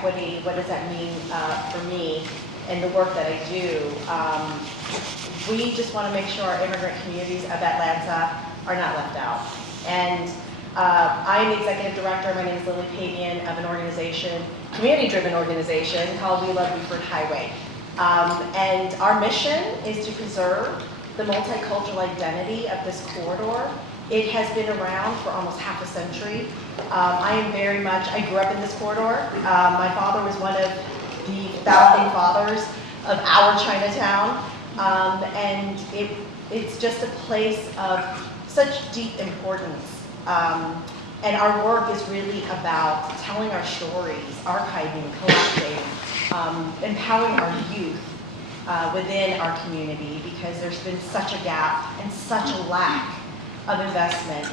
equity, what does that mean for me and the work that I do? We just want to make sure our immigrant communities of Atlanta are not left out. And I am the executive director, my name is Lily Pavian, of an organization, community-driven organization called We Love Buford Highway. And our mission is to preserve the multicultural identity of this corridor. It has been around for almost half a century. I grew up in this corridor. My father was one of the founding fathers of our Chinatown. And it's just a place of such deep importance. And our work is really about telling our stories, archiving, collecting, empowering our youth within our community, because there's been such a gap and such a lack of investment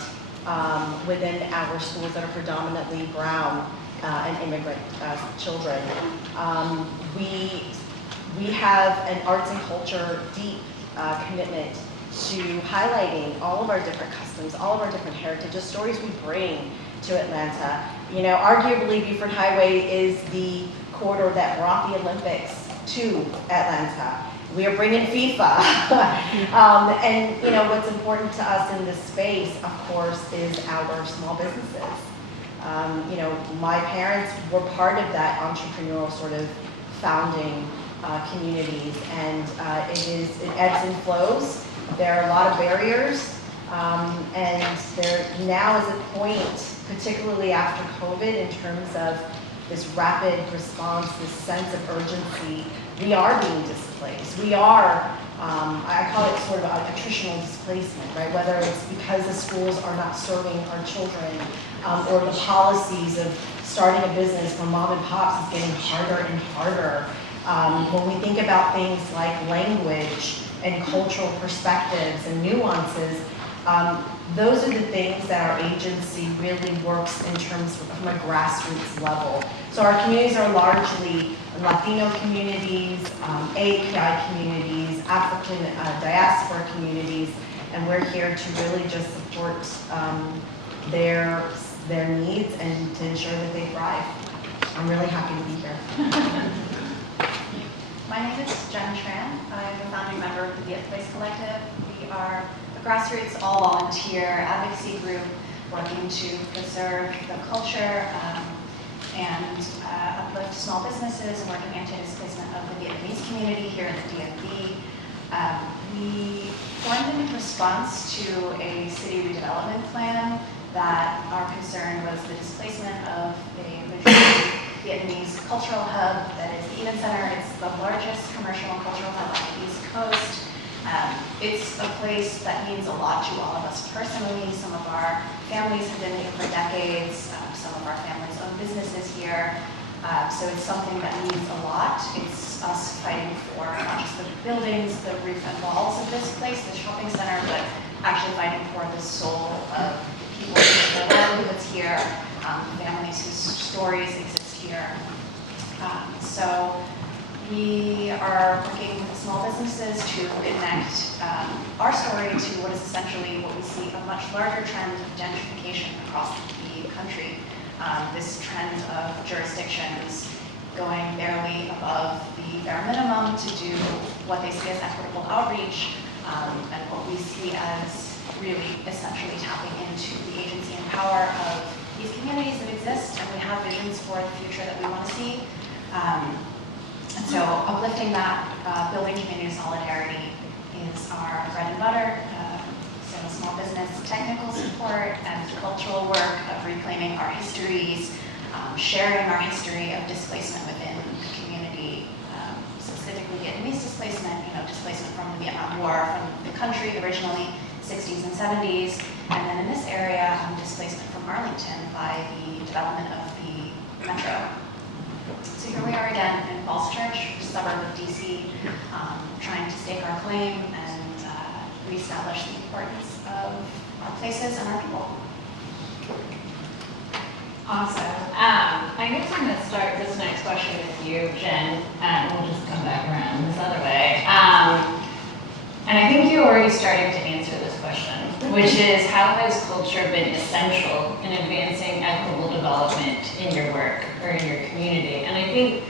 within our schools that are predominantly brown and immigrant children. We have an arts and culture deep commitment to highlighting all of our different customs, all of our different heritages, stories we bring to Atlanta. You know, arguably Buford Highway is the corridor that brought the Olympics to Atlanta. We are bringing FIFA. And you know, what's important to us in this space, of course, is our small businesses. You know, my parents were part of that entrepreneurial sort of founding communities, and it ebbs and flows. There are a lot of barriers, and there now is a point, particularly after COVID, in terms of this rapid response, this sense of urgency. We are being displaced. We are, I call it sort of attritional displacement, right? Whether it's because the schools are not serving our children, or the policies of starting a business for mom and pops is getting harder and harder. When we think about things like language and cultural perspectives and nuances, those are the things that our agency really works in terms from a grassroots level. So our communities are largely Latino communities, API communities, African diaspora communities, and we're here to really just support their needs and to ensure that they thrive. I'm really happy to be here. My name is Jen Tran. I'm a founding member of the Be a Place Collective. We are a grassroots, all-volunteer advocacy group working to preserve the culture and uplift small businesses and working anti-displacement of the Vietnamese community here in the DMV. We formed in response to a city redevelopment plan that our concern was the displacement of a majority Vietnamese cultural hub that is the Eden Center. It's the largest commercial and cultural hub on the East Coast. It's a place that means a lot to all of us personally. Some of our families have been here for decades. Some of our families own businesses here. So it's something that means a lot. It's us fighting for not just the buildings, the roof and walls of this place, the shopping center, but actually fighting for the soul of people, the livelihoods here, families whose stories exist here. So we are working with small businesses to connect our story to what is essentially what we see a much larger trend of gentrification across the country. This trend of jurisdictions going barely above the bare minimum to do what they see as equitable outreach, and what we see as really essentially tapping into the agency and power of these communities that exist, and we have visions for the future that we want to see. And so uplifting that, building community solidarity is our bread and butter. So small business technical support and cultural work of reclaiming our histories, sharing our history of displacement within the community, specifically Vietnamese displacement, displacement from the Vietnam War, from the country originally, 60s and 70s, and then in this area, displacement from Arlington by the development of the metro. So here we are again in Falls Church, a suburb of DC, trying to stake our claim and reestablish the importance of our places and our people. Awesome. I guess I'm going to start this next question with you, Jen, and we'll just come back around this other way. And I think you already started to answer this question, which is, how has culture been essential in advancing equitable development in your work or in your community? And I think,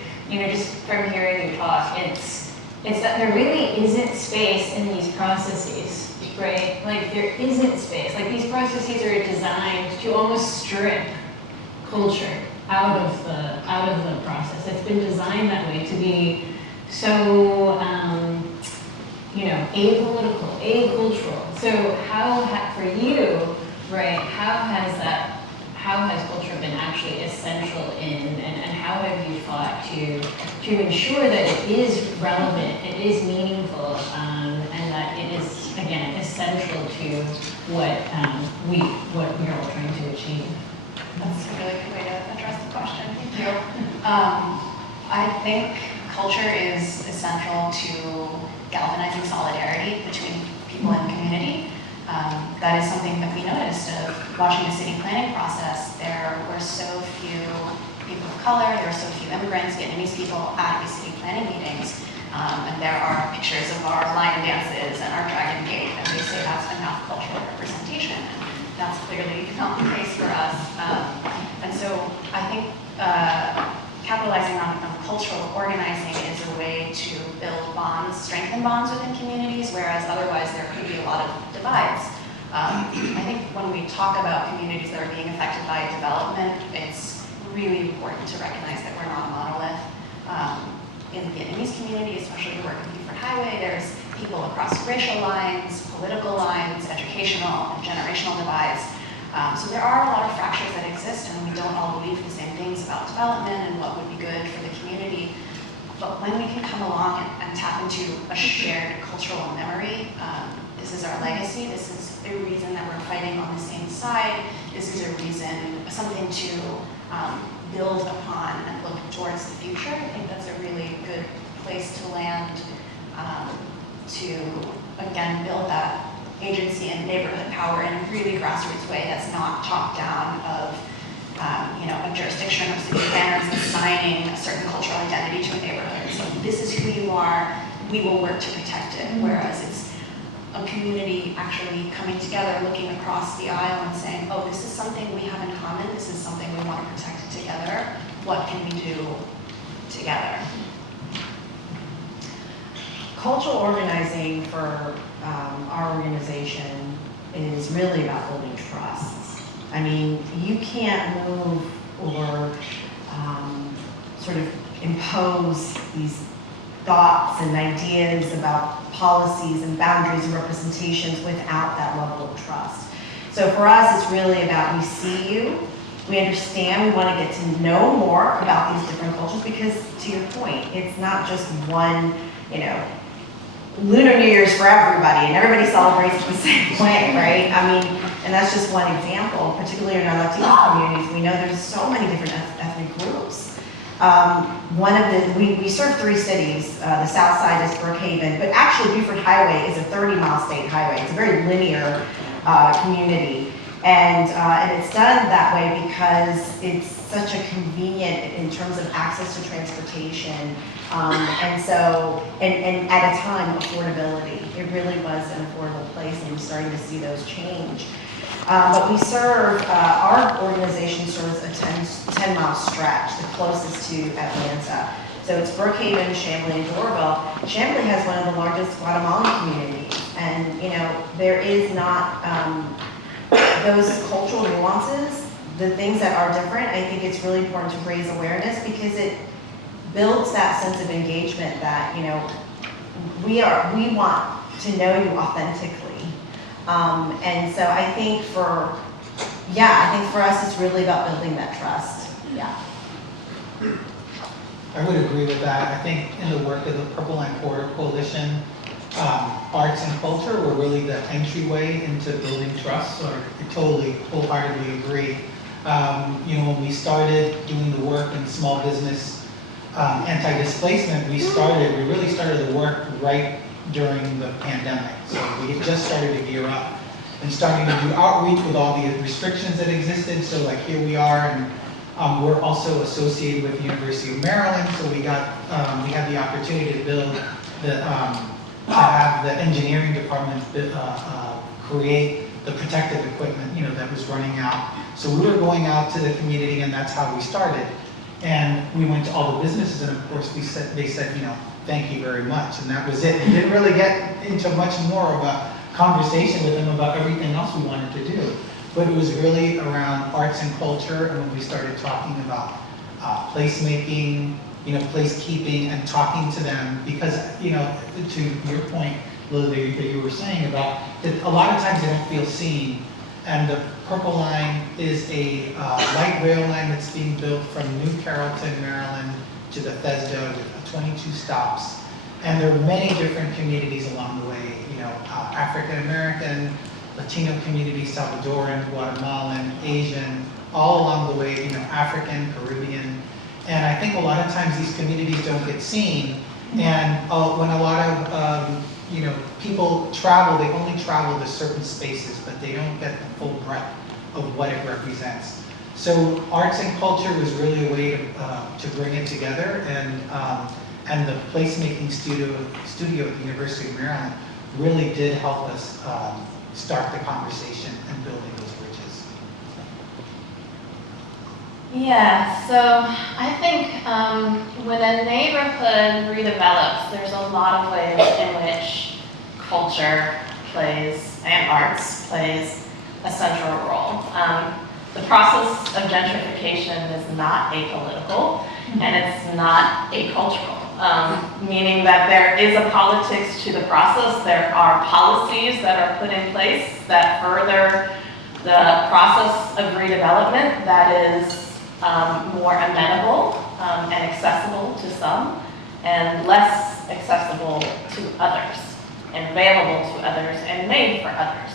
just from hearing you talk, it's that there really isn't space in these processes, right? Like there isn't space. Like these processes are designed to almost strip culture out of the process. It's been designed that way to be so, apolitical, acultural. So for you, right, how has culture been actually essential in, and how have you fought to ensure that it is relevant, it is meaningful, and that it is, again, essential to what we are all trying to achieve? That's a really good way to address the question. Thank you. I think culture is essential to galvanizing solidarity between people in the community. That is something that we noticed of watching the city planning process. There were so few people of color, there were so few immigrants, Vietnamese people at these city planning meetings. And there are pictures of our lion dances and our dragon gate, and we say that's enough cultural representation. And that's clearly not the case for us. And so I think capitalizing on cultural organizing is a way to build bonds, strengthen bonds within communities, whereas otherwise there could be a lot of divides. I think when we talk about communities that are being affected by development, it's really important to recognize that we're not a monolith. In the Vietnamese community, especially the work of Buford Highway, there's people across racial lines, political lines, educational and generational divides. So there are a lot of fractures that exist, and we don't all believe the same things about development and what would be good for the community. But when we can come along and tap into a shared cultural memory, this is our legacy, this is the reason that we're fighting on the same side, this is a reason, something to build upon and look towards the future. I think that's a really good place to land to, again, build that agency and neighborhood power in a really grassroots way that's not top down of a jurisdiction or city planners assigning a certain cultural identity to a neighborhood. So this is who you are, we will work to protect it. Whereas it's a community actually coming together, looking across the aisle and saying, oh, this is something we have in common, this is something we want to protect together, what can we do together? Cultural organizing for our organization is really about building trust. I mean, you can't move or sort of impose these thoughts and ideas about policies and boundaries and representations without that level of trust. So for us, it's really about we see you, we understand, we want to get to know more about these different cultures because, to your point, it's not just one, Lunar New Year's for everybody, and everybody celebrates the same way, right? I mean, and that's just one example, particularly in our Latino communities. We know there's so many different ethnic groups. We serve 3 cities. The south side is Brookhaven, but actually Buford Highway is a 30-mile state highway. It's a very linear community. And it's done that way because it's such a convenient in terms of access to transportation. And at a time, affordability. It really was an affordable place, and we're starting to see those change. But we serve, our organization serves a 10-mile stretch, the closest to Atlanta. So it's Brookhaven, Chamblee, and Doraville. Chamblee has one of the largest Guatemalan communities. And, there is not those cultural nuances, the things that are different. I think it's really important to raise awareness because it builds that sense of engagement that, we want to know you authentically. And so I think for us, it's really about building that trust. Yeah. I would agree with that. I think in the work of the Purple Line Corridor Coalition, arts and culture were really the entryway into building trust, so I totally, wholeheartedly agree. When we started doing the work in small business anti-displacement, we really started the work right during the pandemic. So we had just started to gear up and starting to do outreach with all the restrictions that existed. So like here we are, and we're also associated with the University of Maryland. So we had the opportunity to build to have the engineering department create the protective equipment, that was running out. So we were going out to the community, and that's how we started. And we went to all the businesses, and of course they said, you know, thank you very much, and that was it. We didn't really get into much more of a conversation with them about everything else we wanted to do. But it was really around arts and culture, and when we started talking about placemaking, you know, placekeeping, and talking to them, because, you know, to your point, Lily, that you were saying about that a lot of times they don't feel seen. And the Purple Line is a light rail line that's being built from New Carrollton, Maryland to Bethesda with 22 stops. And there are many different communities along the way, you know, African American, Latino community, Salvadoran, Guatemalan, Asian, all along the way, you know, African, Caribbean. And I think a lot of times these communities don't get seen. And when a lot of, you know, people travel, they only travel to certain spaces, but they don't get the full breadth of what it represents. So arts and culture was really a way to bring it together, and the placemaking studio at the University of Maryland really did help us start the conversation and building those bridges. Yeah, so I think when a neighborhood redevelops, there's a lot of ways in which culture plays and arts plays a central role. The process of gentrification is not apolitical, and it's not acultural, meaning that there is a politics to the process. There are policies that are put in place that further the process of redevelopment that is more amenable and accessible to some, and less accessible to others, and available to others, and made for others,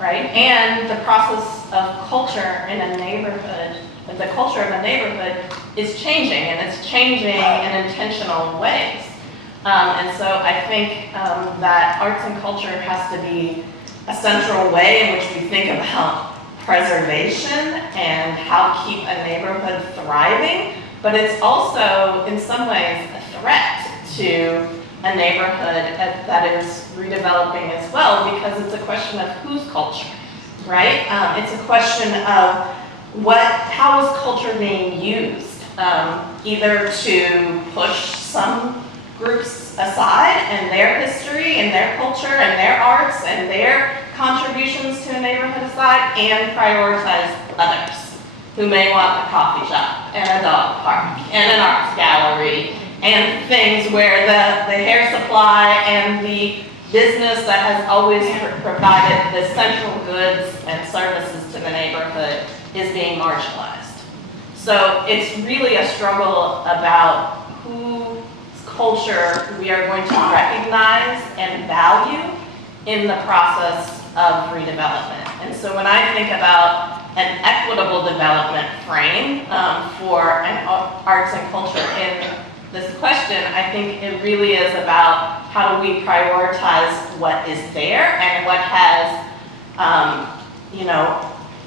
right? And the process of culture in a neighborhood, the culture of a neighborhood is changing, and it's changing in intentional ways. And so I think that arts and culture has to be a central way in which we think about preservation and how to keep a neighborhood thriving, but it's also in some ways a threat to a neighborhood that is redeveloping as well, because it's a question of whose culture, right? It's a question of how is culture being used, either to push some groups aside and their history and their culture and their arts and their contributions to a neighborhood aside, and prioritize others who may want a coffee shop and a dog park and an arts gallery and things where the hair supply and the business that has always provided the central goods and services to the neighborhood is being marginalized. So it's really a struggle about whose culture we are going to recognize and value in the process of redevelopment. And so when I think about an equitable development frame for an arts and culture in this question, I think it really is about how do we prioritize what is there and what has,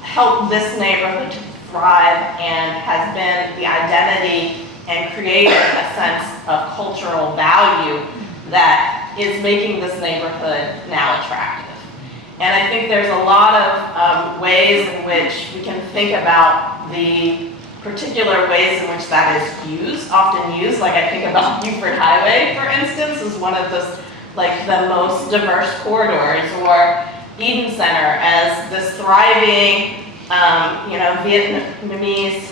helped this neighborhood to thrive and has been the identity and created a sense of cultural value that is making this neighborhood now attractive. And I think there's a lot of ways in which we can think about the particular ways in which that is often used. Like I think about Buford Highway, for instance, is one of the most diverse corridors, or Eden Center as this thriving, Vietnamese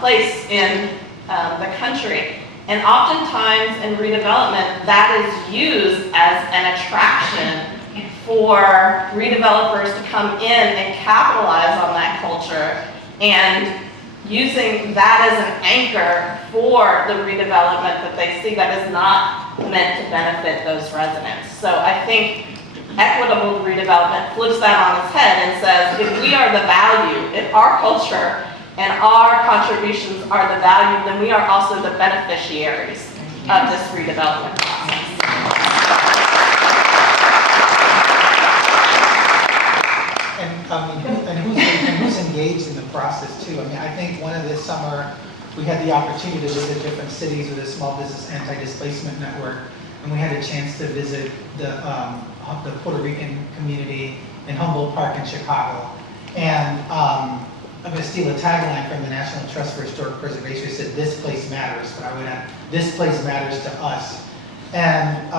place in the country. And oftentimes in redevelopment, that is used as an attraction for redevelopers to come in and capitalize on that culture, and using that as an anchor for the redevelopment that they see that is not meant to benefit those residents. So I think equitable redevelopment flips that on its head and says, if we are the value, if our culture and our contributions are the value, then we are also the beneficiaries of this redevelopment process. And who's engaged in the process too? I mean, I think one of this summer, we had the opportunity to visit different cities with a small business anti-displacement network, and we had a chance to visit the Puerto Rican community in Humboldt Park in Chicago. And I'm going to steal a tagline from the National Trust for Historic Preservation. It said, "This place matters," but I would add, "This place matters to us." And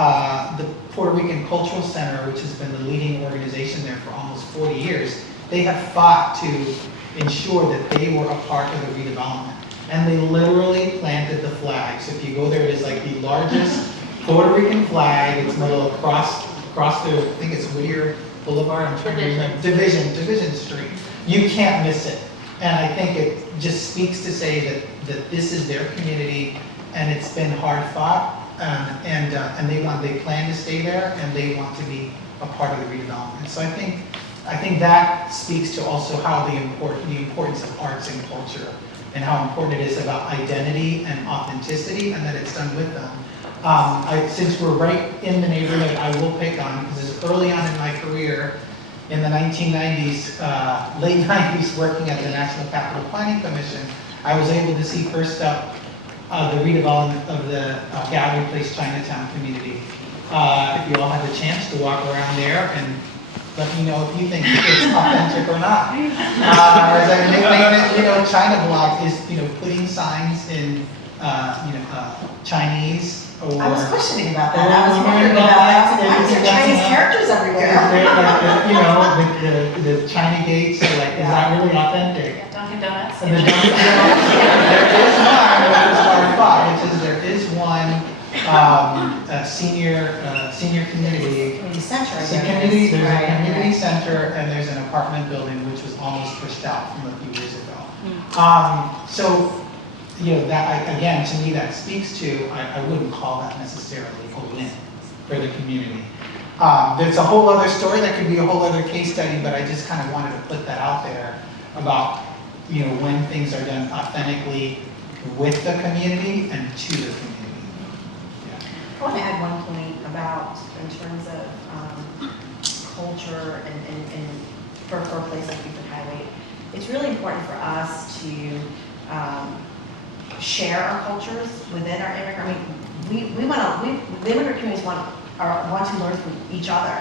the Puerto Rican Cultural Center, which has been the leading organization there for almost 40 years, they have fought to ensure that they were a part of the redevelopment. And they literally planted the flag. So if you go there, it is like the largest Puerto Rican flag. It's middle across the, I think it's Whittier Boulevard, I'm trying to remember. Division Street. You can't miss it. And I think it just speaks to say that this is their community and it's been hard fought. And they plan to stay there and they want to be a part of the redevelopment. So I think that speaks to also how the importance of arts and culture and how important it is about identity and authenticity and that it's done with them. Since we're right in the neighborhood, I will pick on, because this is early on in my career, in the 1990s, late 90s, working at the National Capital Planning Commission, I was able to see first up the redevelopment of the Gallery Place Chinatown community. If you all have a chance to walk around there and let me know if you think it's authentic or not. As I nickname it, China Block is, putting signs in, Chinese or. I was questioning about that. I was wondering about that. Why is there Chinese characters everywhere? The China gates are like, is that really authentic? Yeah, Dunkin' Donuts. And there is one, which is hard fought, which is there is one senior community. Community center. There's a community center and there's an apartment building which was almost pushed out from a few years ago. So, that again, to me, that speaks to, I wouldn't call that necessarily a win for the community. There's a whole other story that could be a whole other case study, but I just kind of wanted to put that out there about, when things are done authentically with the community and to the community. I want to add one point about, in terms of culture and for a place like Buford Highway, it's really important for us to share our cultures within our immigrant. I mean, the immigrant communities want to learn from each other.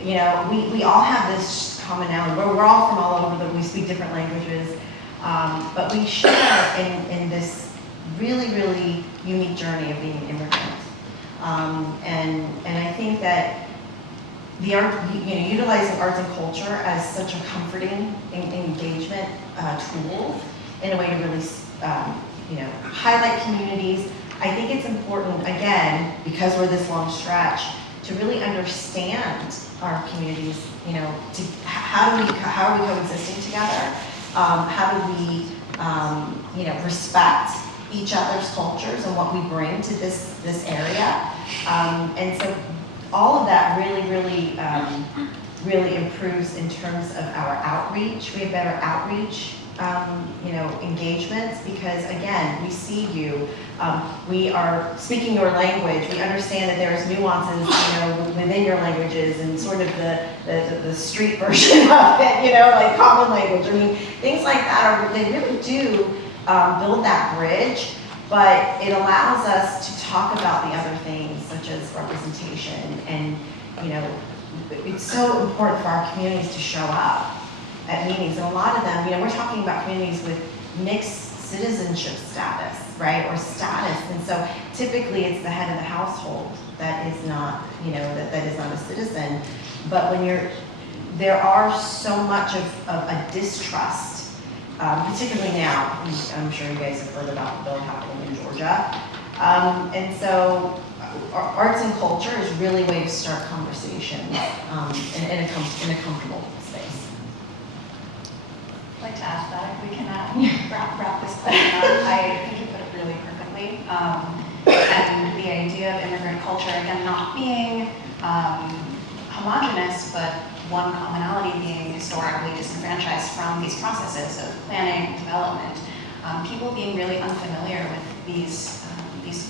We all have this commonality. We're all from all over. We speak different languages, but we share in this really, really unique journey of being an immigrant. And I think that the art, utilizing arts and culture as such a comforting engagement tool in a way to really, highlight communities. I think it's important, again, because we're this long stretch, to really understand our communities. How are we coexisting together? How do we, respect each other's cultures and what we bring to this area? And so all of that really improves in terms of our outreach. We have better outreach, engagements, because again, we see you. We are speaking your language. We understand that there's nuances, within your languages and sort of the street version of it, like common language. I mean, things like that they really do build that bridge, but it allows us to talk about the other things such as representation. And, it's so important for our communities to show up at meetings. And a lot of them, we're talking about communities with mixed citizenship status, right, or status. And so typically it's the head of the household that is not, that is not a citizen. But when there are so much of a distrust, particularly now. I'm sure you guys have heard about the bill happening in Georgia. And so arts and culture is really a way to start conversations in a comfortable space. I'd like to ask that if we can wrap this question up. I think you put it really perfectly. And the idea of immigrant culture, again, not being homogenous, but one commonality being historically disenfranchised from these processes of planning, development, people being really unfamiliar with these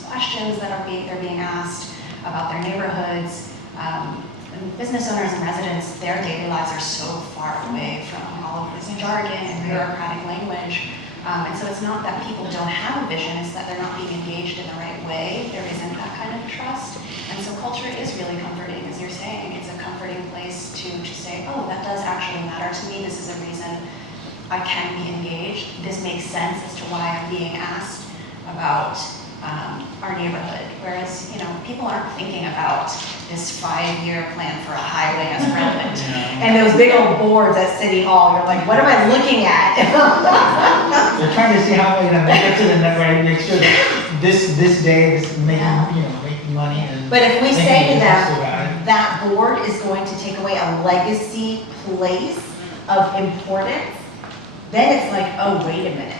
questions that they're being asked about their neighborhoods. And business owners and residents, their daily lives are so far away from all of this jargon and bureaucratic language. And so it's not that people don't have a vision, it's that they're not being engaged in the right way. There isn't that kind of trust. And so culture is really comforting, as you're saying. It's a comforting place to say, oh, that does actually matter to me. This is a reason I can be engaged. This makes sense as to why I'm being asked about our neighborhood. Whereas, people aren't thinking about this 5-year plan for a highway as relevant. And those big old boards at City Hall, you're like, what am I looking at? They're trying to see how we get to the net, right? Make sure that this day, this making money and. But if we say to them, them, that board is going to take away a legacy place of importance, then it's like, oh, wait a minute.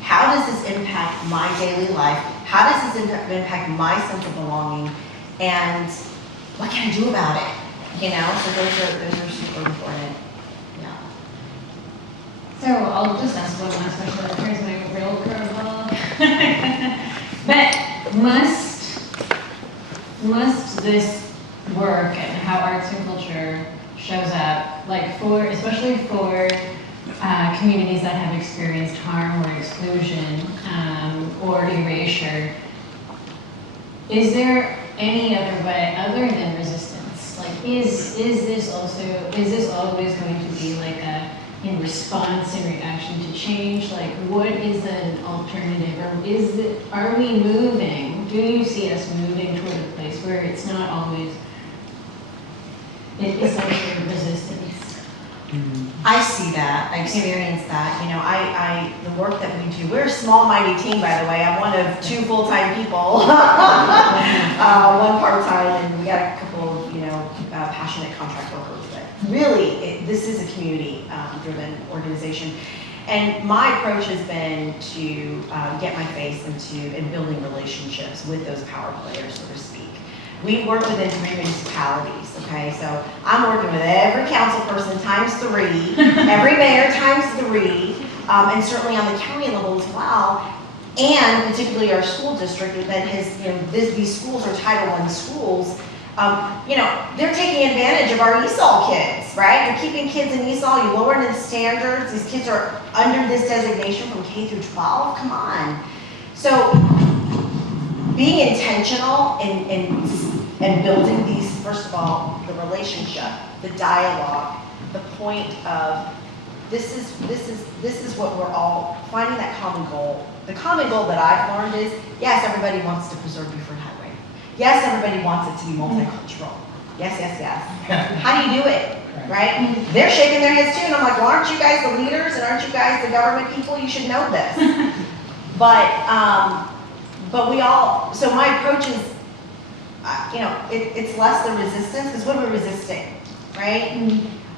How does this impact my daily life? How does this impact my sense of belonging? And what can I do about it? So those are super important. Yeah. So I'll just ask one last question. Here's my real curveball. But must this work and how arts and culture shows up, especially for communities that have experienced harm or exclusion or erasure, is there any other way other than resistance? Is this always going to be in response and reaction to change? What is an alternative, or are we moving? Do you see us moving toward a place where it's not always, it's like resistance? I see that. I experience that. The work that we do. We're a small, mighty team, by the way. I'm one of 2 full-time people, 1 part-time, and we got a couple of passionate contract workers. But really, this is a community-driven organization. And my approach has been to get my face in building relationships with those power players, so to speak. We work within 3 municipalities, okay? So I'm working with every council person times 3, every mayor times 3, and certainly on the county level as well. And particularly our school district that has, these schools are Title I schools. They're taking advantage of our ESOL kids, right? You're keeping kids in ESOL, you lower the standards. These kids are under this designation from K through 12. Come on. So being intentional and building these, first of all, the relationship, the dialogue, the point of this is what we're all finding, that common goal. The common goal that I've learned is, yes, everybody wants to preserve Buford Highway. Yes, everybody wants it to be multicultural. Yes, yes, yes. How do you do it? Right? They're shaking their heads too, and I'm like, well, aren't you guys the leaders and aren't you guys the government people? You should know this. But we all, so my approach is, it's less the resistance, because what are we resisting, right?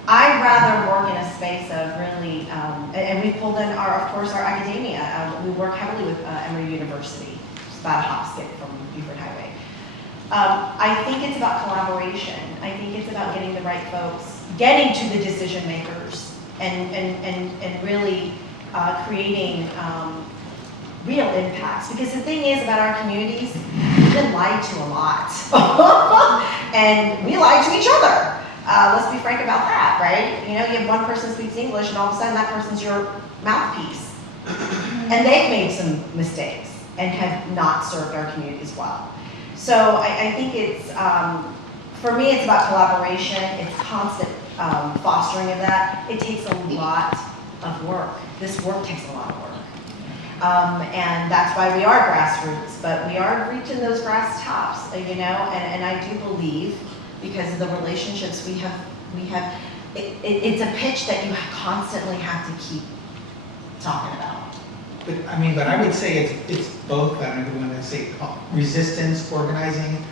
I'd rather work in a space of really, and we pulled in of course, our academia. We work heavily with Emory University, it's about a hop skip from Buford Highway. I think it's about collaboration. I think it's about getting the right folks, getting to the decision makers, and really creating real impacts. Because the thing is about our communities, we've been lied to a lot. And we lie to each other. Let's be frank about that, right? You have one person speaks English and all of a sudden that person's your mouthpiece. And they've made some mistakes and have not served our communities well. So I think it's, for me, it's about collaboration. It's constant fostering of that. It takes a lot of work. This work takes a lot of work. And that's why we are grassroots, but we are reaching those grass tops, and I do believe, because of the relationships we have, it's a pitch that you constantly have to keep talking about. But I would say it's both. I don't want to say resistance, organizing.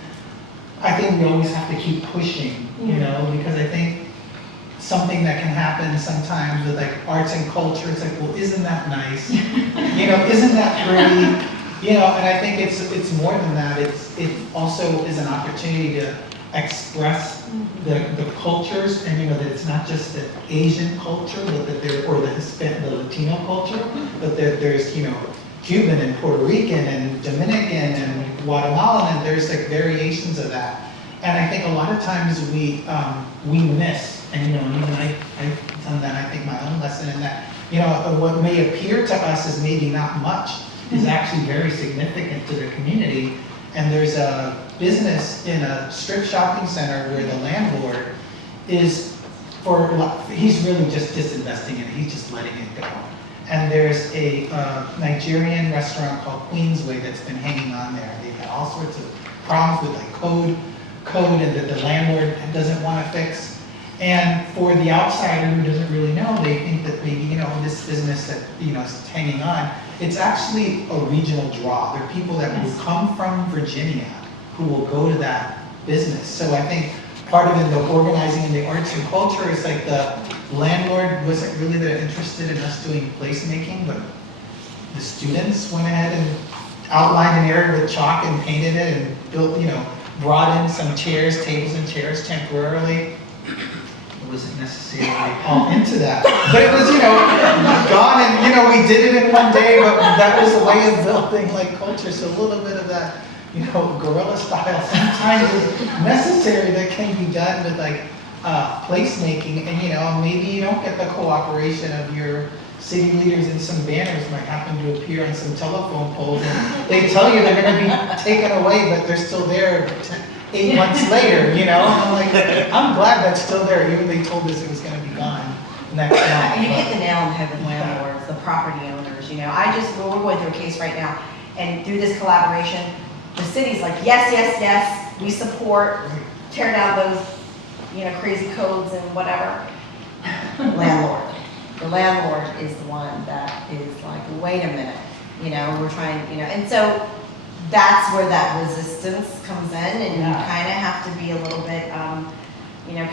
I think we always have to keep pushing, because I think something that can happen sometimes with arts and culture, it's well, isn't that nice? Isn't that pretty? And I think it's more than that. It also is an opportunity to express the cultures, and that it's not just the Asian culture, but that or the Hispanic, the Latino culture, but that there's Cuban and Puerto Rican and Dominican and Guatemalan, and there's variations of that. And I think a lot of times we miss, and even I've done that. I think my own lesson in that, what may appear to us as maybe not much is actually very significant to the community. And there's a business in a strip shopping center where the landlord is he's really just disinvesting in it, he's just letting it go. And there's a Nigerian restaurant called Queensway that's been hanging on there. They've had all sorts of problems with like code and that the landlord doesn't want to fix. And for the outsider who doesn't really know, they think that maybe, this business that, is hanging on, it's actually a regional draw. There are people that will come from Virginia who will go to that business. So I think part of it, the organizing in the arts and culture is like the landlord wasn't really that interested in us doing placemaking, but the students went ahead and outlined an area with chalk and painted it and built, brought in some chairs, tables and chairs temporarily. It wasn't necessarily all into that, but it was, gone, and we did it in one day, but that was a way of building like culture. So a little bit of that, guerrilla style sometimes is necessary that can be done with like placemaking, and maybe you don't get the cooperation of your city leaders, and some banners might happen to appear on some telephone poles, and they tell you they're going to be taken away, but they're still there 8 months later, And I'm like, I'm glad that's still there, even though they told us it was going to be gone next month. You hit the nail on the head with landlords, the property owners, we're going through a case right now, and through this collaboration, the city's like, yes, we support, tear down those, crazy codes and whatever. The landlord is the one that is like, wait a minute, we're trying, and so that's where that resistance comes in, and you kind of have to be a little bit,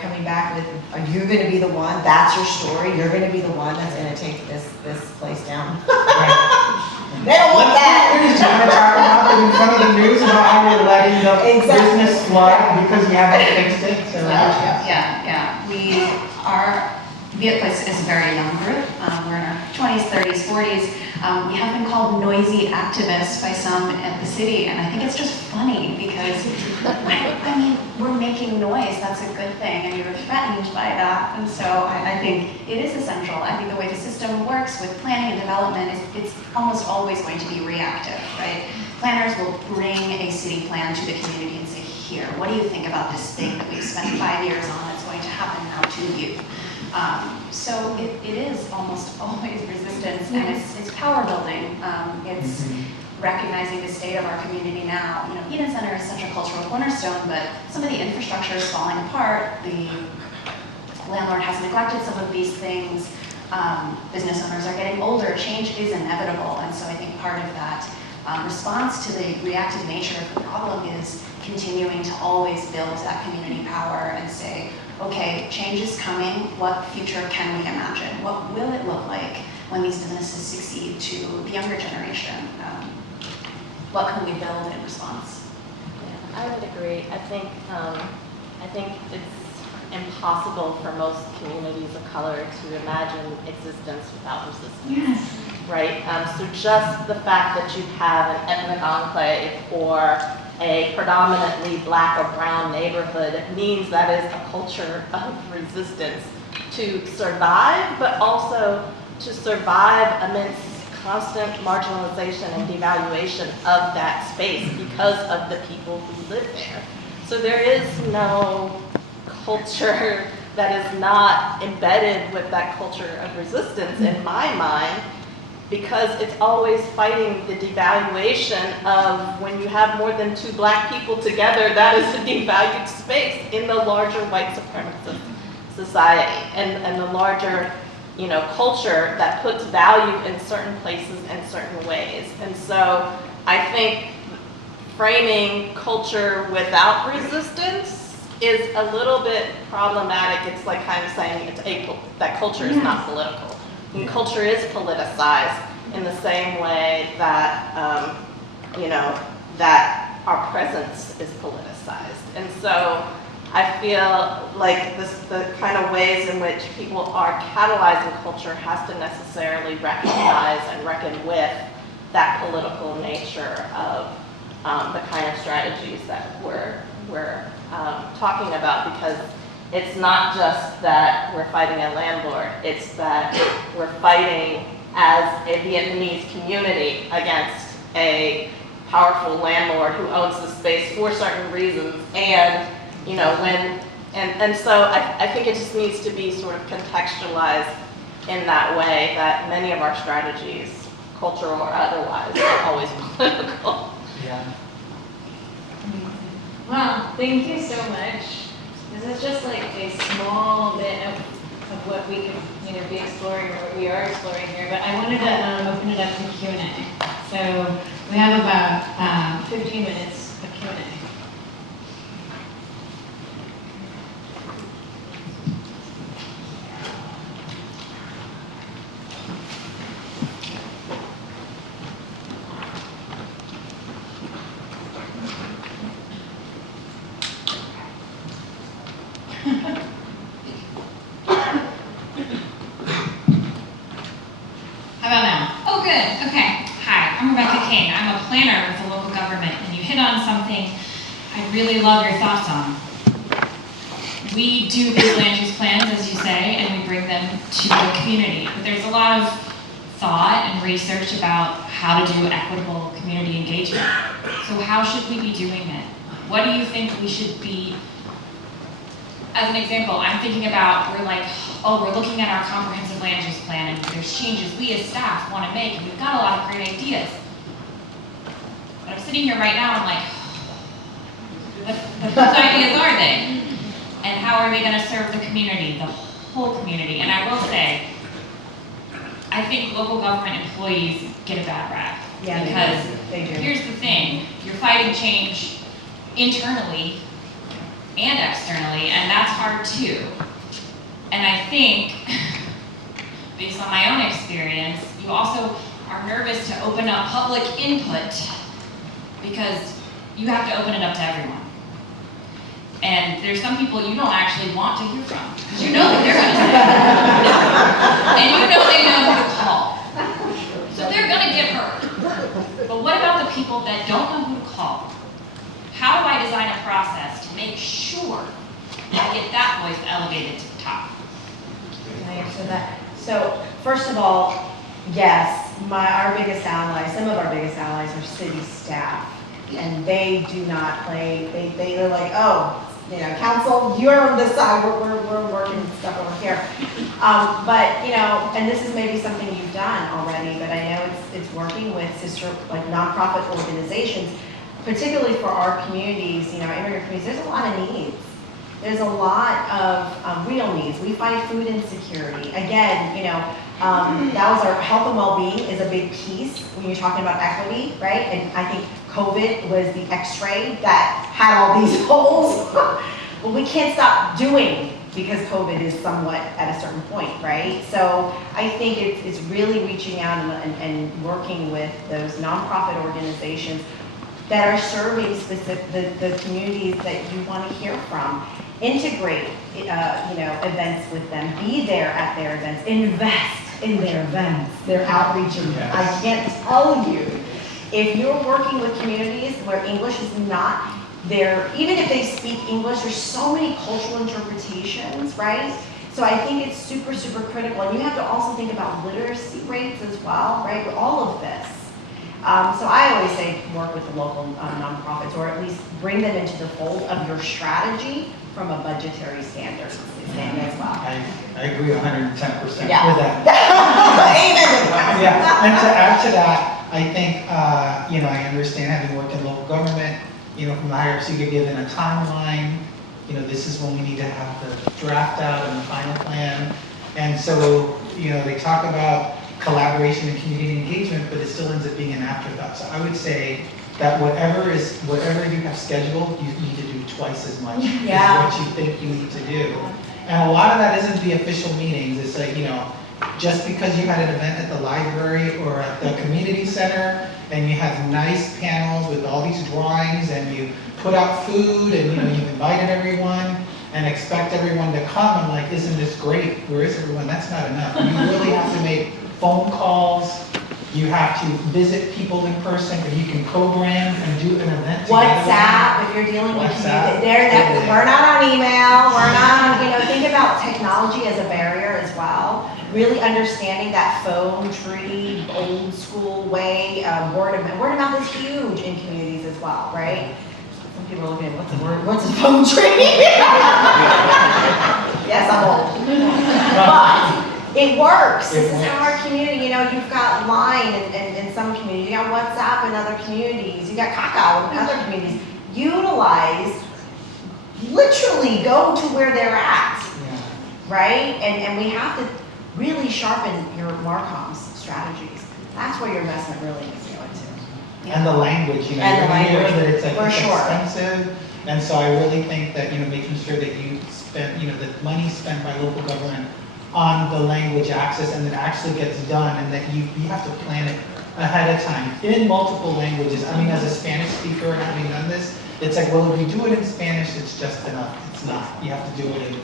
coming back with, are you going to be the one? That's your story. You're going to be the one that's going to take this place down. They don't want that. We're just trying to talk about it in front of the news about how we're letting the business flood because we haven't fixed it. So We are. Viet Place is a very young group. We're in our 20s, 30s, 40s. We have been called noisy activists by some at the city, and I think it's just funny because, we're making noise. That's a good thing, and you're threatened by that. And so I think it is essential. I think the way the system works with planning and development is it's almost always going to be reactive, right? Planners will bring a city plan to the community and say, here, what do you think about this thing that we've spent 5 years on that's going to happen now to you? So it is almost always resistance, and it's power building. It's recognizing the state of our community now. Eden Center is such a cultural cornerstone, but some of the infrastructure is falling apart. The landlord has neglected some of these things. Business owners are getting older. Change is inevitable, and so I think part of that response to the reactive nature of the problem is continuing to always build that community power and say, okay, change is coming. What future can we imagine? What will it look like when these businesses succeed to the younger generation? What can we build in response? Yeah, I would agree. I think it's impossible for most communities of color to imagine existence without resistance. Yes. Right? So just the fact that you have an ethnic enclave or a predominantly black or brown neighborhood means that is a culture of resistance to survive, but also to survive amidst constant marginalization and devaluation of that space because of the people who live there. So there is no culture that is not embedded with that culture of resistance in my mind, because it's always fighting the devaluation of when you have more than 2 black people together, that is a devalued space in the larger white supremacist society and the larger, culture that puts value in certain places in certain ways. And so I think framing culture without resistance is a little bit problematic. It's like kind of saying that culture is not political. And culture is politicized in the same way that, that our presence is politicized. And so I feel like the kind of ways in which people are catalyzing culture has to necessarily recognize and reckon with that political nature of the kind of strategies that we're talking about, because it's not just that we're fighting a landlord, it's that we're fighting as a Vietnamese community against a powerful landlord who owns the space for certain reasons. And when And so I think it just needs to be sort of contextualized in that way that many of our strategies, cultural or otherwise, are always political. Yeah. Well, thank you so much. This is just like a small bit of what we could, be exploring or what we are exploring here. But I wanted to open it up to Q&A. So we have about 15 minutes of Q&A. How about now? Oh, good. Okay. Hi, I'm Rebecca King. I'm a planner with the local government, and you hit on something I'd really love your thoughts on. We do these land use plans, as you say, and we bring them to the community. But there's a lot of thought and research about how to do equitable community engagement. So how should we be doing it? What do you think we should be? As an example, I'm thinking about, we're looking at our comprehensive land use plan and there's changes we as staff want to make and we've got a lot of great ideas. But I'm sitting here right now, I'm like, whose ideas are they? And how are they going to serve the community, the whole community? And I will say, I think local government employees get a bad rap. Yeah, Because they do. here's the thing, you're fighting change internally and externally, and that's hard too. And I think, based on my own experience, you also are nervous to open up public input because you have to open it up to everyone. And there's some people you don't actually want to hear from, because you know that they're gonna say, and you know they know who to call. So they're gonna get hurt. But what about the people that don't know who to call? How do I design a process to make sure I get that voice elevated to the top? Can I answer that? So, first of all, yes, our biggest allies, some of our biggest allies are city staff. And they do not play, they're like, oh, council, you're on this side, we're working stuff over here. But, and this is maybe something you've done already, but I know it's working with nonprofit organizations, particularly for our communities, immigrant communities. There's a lot of needs. There's a lot of real needs. We fight food insecurity. Again, that was our health and well-being is a big piece when you're talking about equity, right? And I think COVID was the x-ray that had all these holes. But we can't stop doing because COVID is somewhat at a certain point, right? So I think it's really reaching out and working with those nonprofit organizations that are serving the communities that you want to hear from. Integrate, events with them. Be there at their events. Invest in their events, their outreach. Yes. I can't tell you, if you're working with communities where English is not there, even if they speak English, there's so many cultural interpretations, right? So I think it's super, super critical. And you have to also think about literacy rates as well, right? With all of this. So I always say work with the local nonprofits, or at least bring them into the fold of your strategy from a budgetary standard as well. I agree 110% with Yeah. that. Amen. Yeah, and to add to that, I think, I understand having worked in local government, from the higher ups, you get given a timeline, this is when we need to have the draft out and the final plan. And so, they talk about collaboration and community engagement, but it still ends up being an afterthought. So I would say that whatever you have scheduled, you need to do twice as much as what you think you need to do. And a lot of that isn't the official meetings. It's like, just because you had an event at the library or at the community center and you have nice panels with all these drawings and you put out food and you've invited everyone and expect everyone to come, I'm like, isn't this great? Where is everyone? That's not enough. You really have to make phone calls. You have to visit people in person, and you can program and do an event together. WhatsApp, if you're dealing with WhatsApp. we're not on email, we're not on, think about technology as a barrier as well. Really understanding that phone tree, old school way, word of mouth is huge in communities as well, right? Some people are looking at, what's the word, what's a phone tree? Yes, I'm old. But it works. This is how our community, you know, you've got Line in some communities, you got WhatsApp in other communities, you got Kakao in other communities. Utilize, literally go to where they're at, right? And we have to really sharpen your Marcoms strategies. That's where your investment really needs to go into. And the language, you know, And the language, that it's, like, for it's sure. expensive. And so I really think that, you know, making sure that you spend, you know, the money spent by local government on the language access and it actually gets done and that you have to plan it ahead of time in multiple languages. I mean, as a Spanish speaker and having done this, it's like, well, if you do it in Spanish, it's just enough. It's not. You have to do it in,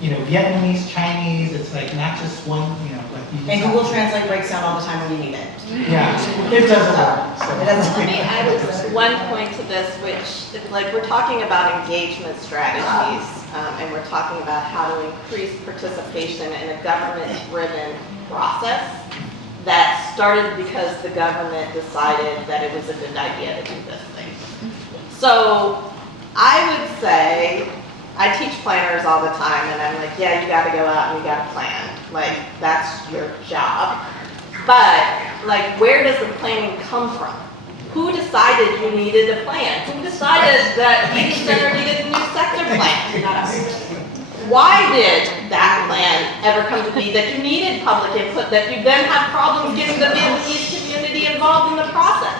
you know, Vietnamese, Chinese. It's like not just one, you know, like you just And have Google to- Translate breaks down all the time when you need it. Yeah, it doesn't work. So. It doesn't. Let me add one point to this, which, like, we're talking about engagement strategies, and we're talking about how to increase participation in a government-driven process that started because the government decided that it was a good idea to do this thing. So I would say, I teach planners all the time, and I'm like, yeah, you got to go out and you got to plan. Like, that's your job. But, like, where does the planning come from? Who decided you needed a plan? Who decided that each center needed a new sector plan? Not us. Why did that plan ever come to be that you needed public input, that you then have problems getting the Vietnamese community involved in the process?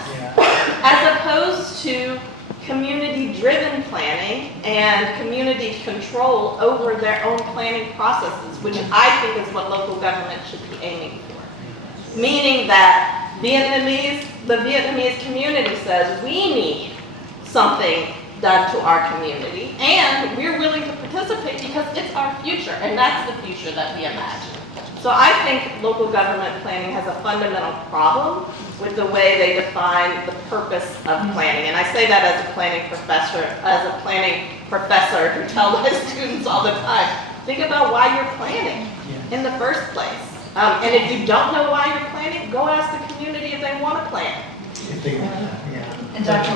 As opposed to community-driven planning and community control over their own planning processes, which I think is what local government should be aiming for. Meaning that the Vietnamese community says, we need something done to our community, and we're willing to participate because it's our future, and that's the future that we imagine. So I think local government planning has a fundamental problem with the way they define the purpose of planning. And I say that as a planning professor who tells my students all the time, think about why you're planning in the first place. And if you don't know why you're planning, go ask the community if they want to plan. If they want that, yeah. And Dr.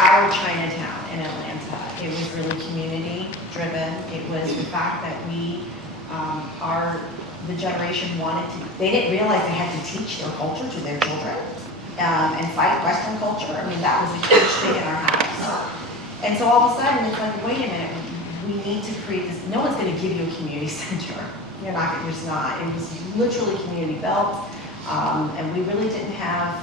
Our Chinatown in Atlanta. It was really community driven. It was the fact that the generation wanted to, they didn't realize they had to teach their culture to their children and fight Western culture. I mean, that was a huge thing in our house. And so all of a sudden it's like, wait a minute, we need to create this, no one's gonna give you a community center. You're just not. It was literally community built. And we really didn't have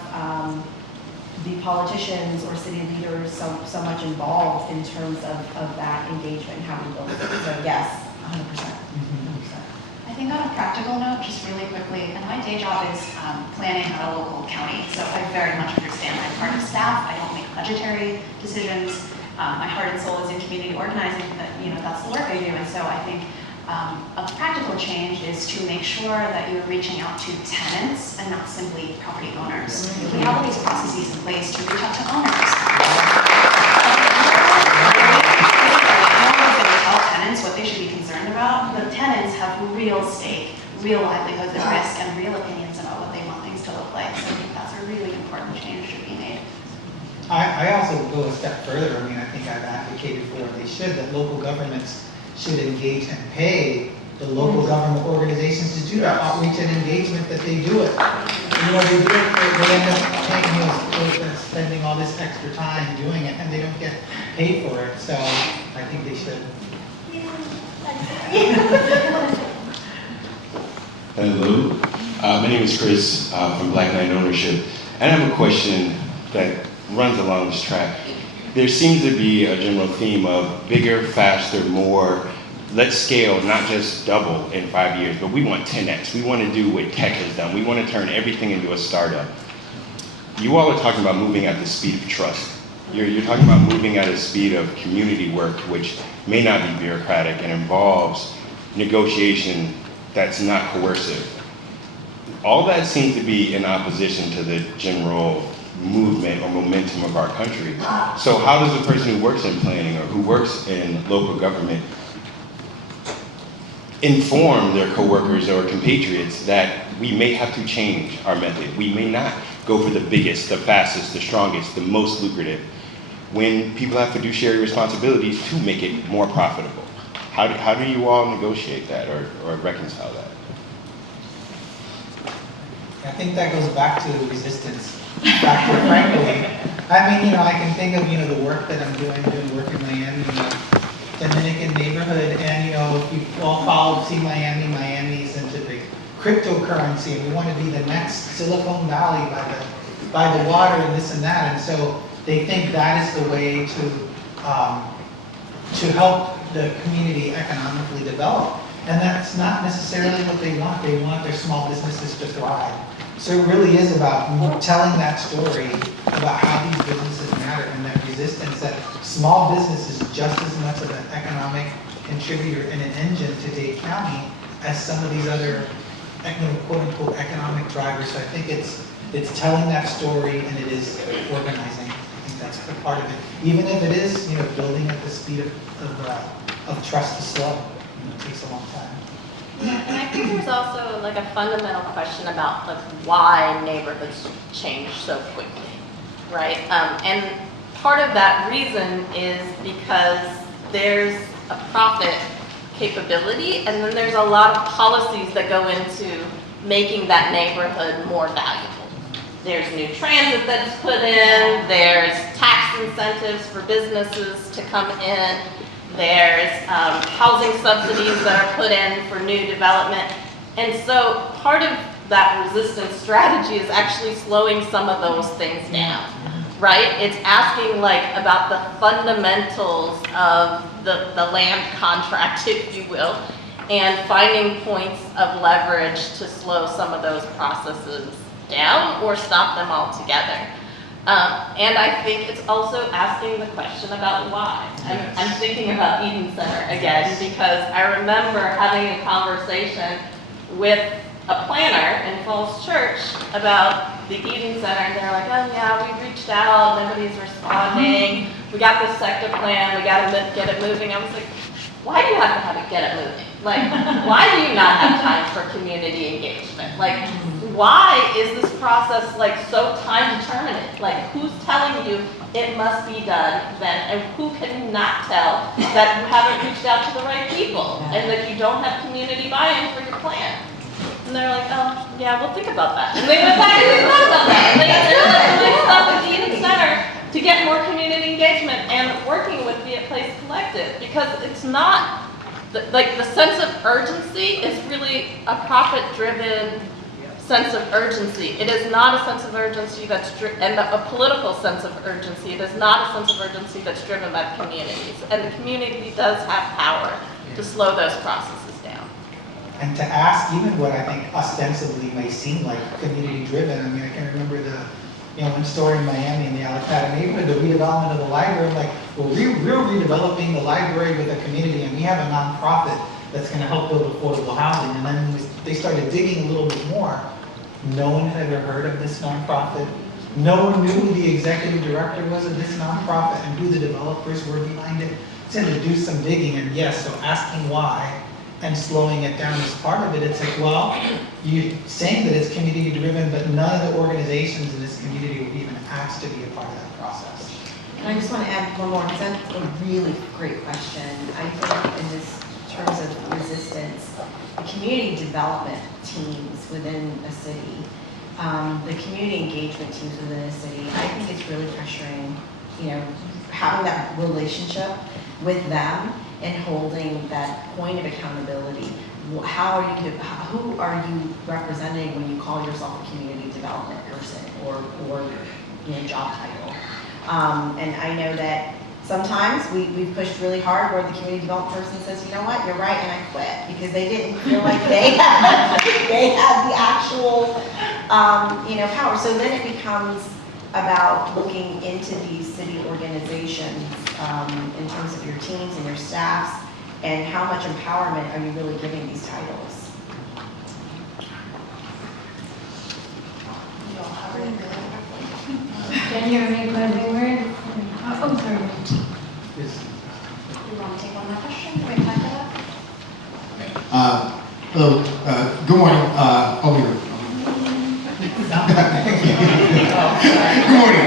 the politicians or city leaders so much involved in terms of that engagement and how we build it. So yes, 100%. I think on a practical note, just really quickly, and my day job is planning at a local county, so I very much understand I'm part of staff. I don't make budgetary decisions. My heart and soul is in community organizing, but that's the work I do. And so I think a practical change is to make sure that you're reaching out to tenants and not simply property owners. We have all these processes in place to reach out to owners. Tell tenants what they should be concerned about. The tenants have real stake, real livelihoods at risk, and real opinions about what they want things to look like. So I think that's a really important change to be made. I also go a step further. I mean, I think I've advocated for, they should, that local governments should engage and pay the local government organizations to do the outreach and engagement that they do it. They do it, they end up paying, spending all this extra time doing it, and they don't get paid for it. So I think they should. Hello, my name is Chris from Black Land Ownership, and I have a question that runs along this track. There seems to be a general theme of bigger, faster, more. Let's scale, not just double in 5 years, but we want 10x. We want to do what tech has done. We want to turn everything into a startup. You all are talking about moving at the speed of trust. You're talking about moving at a speed of community work, which may not be bureaucratic and involves negotiation that's not coercive. All that seems to be in opposition to the general movement or momentum of our country. So how does a person who works in planning or who works in local government inform their coworkers or compatriots that we may have to change our method. We may not go for the biggest, the fastest, the strongest, the most lucrative, when people have fiduciary responsibilities to make it more profitable. How do you all negotiate that or reconcile that? I think that goes back to the resistance factor, frankly. I mean, I can think of, the work that I'm doing work in Miami, Dominican neighborhood, and, if you all see Miami, Miami's into the cryptocurrency, and we want to be the next Silicon Valley by the water and this and that, and so they think that is the way to help the community economically develop. And that's not necessarily what they want. They want their small businesses to thrive. So it really is about telling that story about how these businesses matter and that resistance, that small business is just as much of an economic contributor and an engine to Dade County as some of these other, quote unquote, economic drivers. So I think it's telling that story, and it is organizing. I think that's a part of it. Even if it is, building at the speed of trust is slow. It takes a long time. Yeah, and I think there's also like a fundamental question about why neighborhoods change so quickly, right? And part of that reason is because there's a profit capability, and then there's a lot of policies that go into making that neighborhood more valuable. There's new transit that's put in, there's tax incentives for businesses to come in, there's housing subsidies that are put in for new development. And so part of that resistance strategy is actually slowing some of those things down, right? It's asking about the fundamentals of the land contract, if you will, and finding points of leverage to slow some of those processes down or stop them altogether. And I think it's also asking the question about why. I'm thinking about Eden Center again, because I remember having a conversation with a planner in Falls Church about the Eden Center, and they're like, oh yeah, we reached out, nobody's responding, we got this sector plan, we gotta get it moving. I was like, why do you have to have it get it moving? Why do you not have time for community engagement? Why is this process so time determinate? Who's telling you it must be done then, and who can you not tell that you haven't reached out to the right people and that you don't have community buy-in for your plan? And they're like, oh yeah, we'll think about that. And they went back and they thought about that. And they're doing stuff with the Eden Center to get more community engagement and working with the Place Collective, because it's not the sense of urgency is really a profit-driven sense of urgency. It is not a sense of urgency and a political sense of urgency. It is not a sense of urgency that's driven by the communities. And the community does have power to slow those processes down. And to ask even what I think ostensibly may seem like community-driven. I mean, I can remember one story in Miami in the Alicata neighborhood, the redevelopment of the library. We're redeveloping the library with a community, and we have a nonprofit that's going to help build affordable housing. And then they started digging a little bit more. No one had ever heard of this nonprofit. No one knew who the executive director was of this nonprofit and who the developers were behind it. So to do some digging, and yes, so asking why and slowing it down is part of it. It's you're saying that it's community driven, but none of the organizations in this community were even asked to be a part of that process. And I just want to add one more, because that's a really great question. I think in this terms of resistance, the community development teams within a city, the community engagement teams within a city, I think it's really pressuring, having that relationship with them and holding that point of accountability. Who are you representing when you call yourself a community development person or job title? And I know that sometimes we've pushed really hard where the community development person says, you know what, you're right, and I quit, because they didn't feel like they had the actual power. So then it becomes about looking into these city organizations in terms of your teams and your staffs, and how much empowerment are you really giving these titles. Can you have any closing words? Oh, sorry. You want to take one more question? Do we have time for that? Hello, good morning. Over here. Good morning.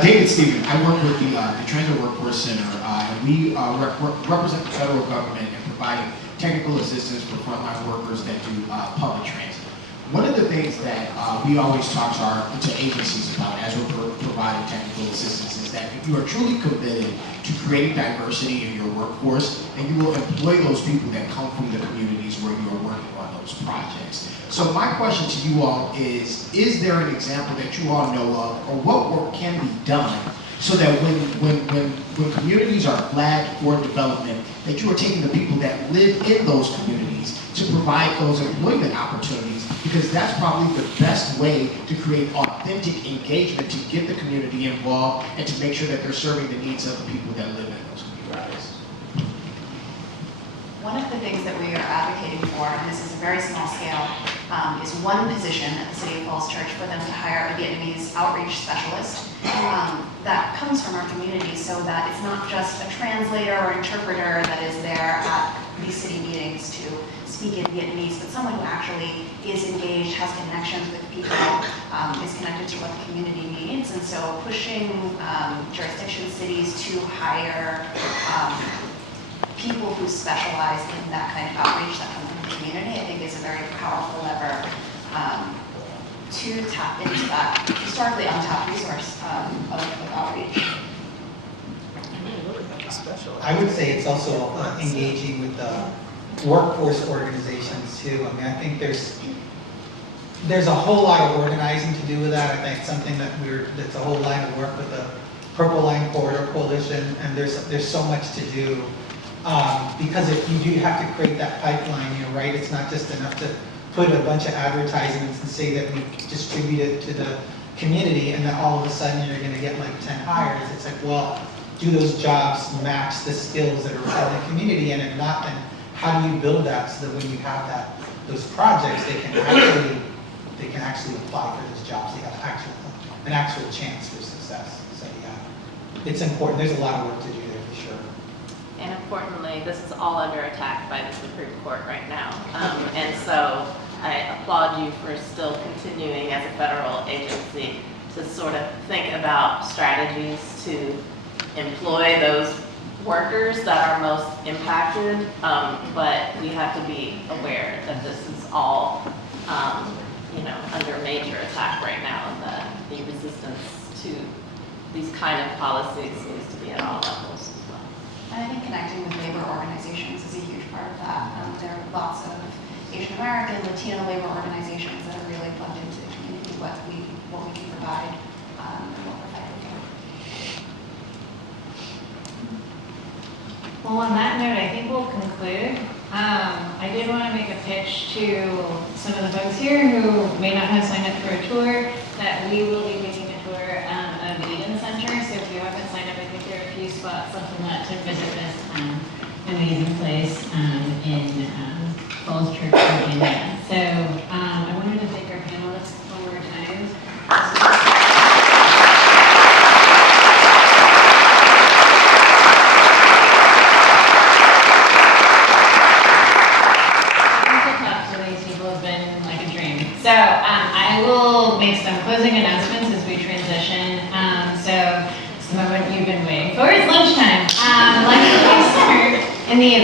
David Stephen. I work with the Transit Workforce Center, and we represent the federal government in providing technical assistance for frontline workers that do public transit. One of the things that we always talk to agencies about as we're providing technical assistance is that if you are truly committed to creating diversity in your workforce, then you will employ those people that come from the communities where you are working on those projects. So my question to you all is there an example that you all know of, or what work can be done so that when communities are flagged for development, that you are taking the people that live in those communities to provide those employment opportunities, because that's probably the best way to create authentic engagement, to get the community involved and to make sure that they're serving the needs of the people that live in those communities. One of the things that we are advocating for, and this is a very small scale, is one position at the City of Falls Church for them to hire a Vietnamese outreach specialist that comes from our community, so that it's not just a translator or interpreter that is there at these city meetings to speak in Vietnamese, but someone who actually is engaged, has connections with people, is connected to what the community needs. And so pushing jurisdiction cities to hire people who specialize in that kind of outreach that come from the community, I think is a very powerful lever to tap into that historically untapped resource of outreach. I would say it's also engaging with the workforce organizations too. I mean, I think there's a whole lot of organizing to do with that. I think something that's a whole line of work with the Purple Line Corridor Coalition, and there's so much to do. Because if you do have to create that pipeline, right, it's not just enough to put a bunch of advertisements and say that we distribute it to the community and then all of a sudden you're going to get like 10 hires. It's like, well, do those jobs match the skills that are in the community? And if not, then how do you build that so that when you have those projects, they can actually apply for those jobs. They have an actual chance for success. So yeah, it's important. There's a lot of work to do there for sure. And importantly, this is all under attack by the Supreme Court right now. And so I applaud you for still continuing as a federal agency to sort of think about strategies to employ those workers that are most impacted. But we have to be aware that this is all, under major attack right now, and that the resistance to these kind of policies needs to be at all levels. And I think connecting with labor organizations is a huge part of that. There are lots of Asian American, Latino labor organizations that are really plugged into the community, what we can provide, and what we're fighting for. Well, on that note, I think we'll conclude. I did want to make a pitch to some of the folks here who may not have signed up for a tour, that we will be taking a tour of Eden Center. So if you haven't signed up, I think there are a few spots left in that to visit this amazing place in Falls Church, Virginia. So I wanted to thank our panelists one more time. So I will make some closing announcements as we transition. So it's the moment you've been waiting for. It's lunchtime. Lunch will be served in the